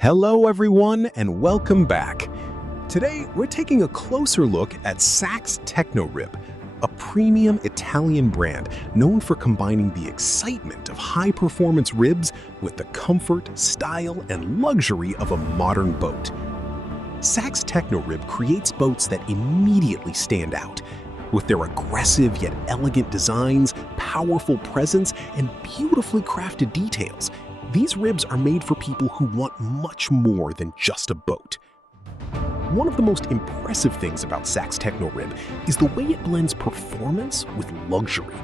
Hello everyone and welcome back. Today we're taking a closer look at Sacs Tecnorib, a premium Italian brand known for combining the excitement of high-performance ribs with the comfort, style, and luxury of a modern boat. Sacs Tecnorib creates boats that immediately stand out. With their aggressive yet elegant designs, powerful presence, and beautifully crafted details, these ribs are made for people who want much more than just a boat. One of the most impressive things about Sacs Tecnorib is the way it blends performance with luxury.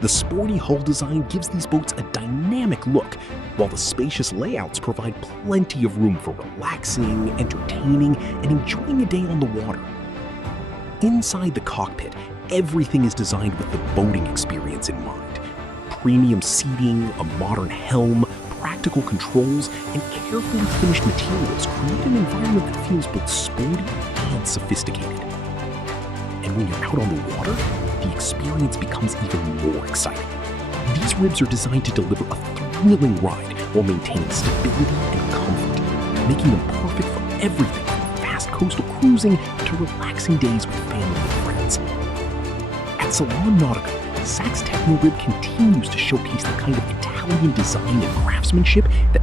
The sporty hull design gives these boats a dynamic look, while the spacious layouts provide plenty of room for relaxing, entertaining, and enjoying a day on the water. Inside the cockpit, everything is designed with the boating experience in mind. Premium seating, a modern helm, practical controls, and carefully finished materials create an environment that feels both sporty and sophisticated. And when you're out on the water, the experience becomes even more exciting. These ribs are designed to deliver a thrilling ride while maintaining stability and comfort, making them perfect for everything from fast coastal cruising to relaxing days with family and friends. At Salon Nautico, Sacs Tecnorib continues to showcase the kind of Italian design and craftsmanship that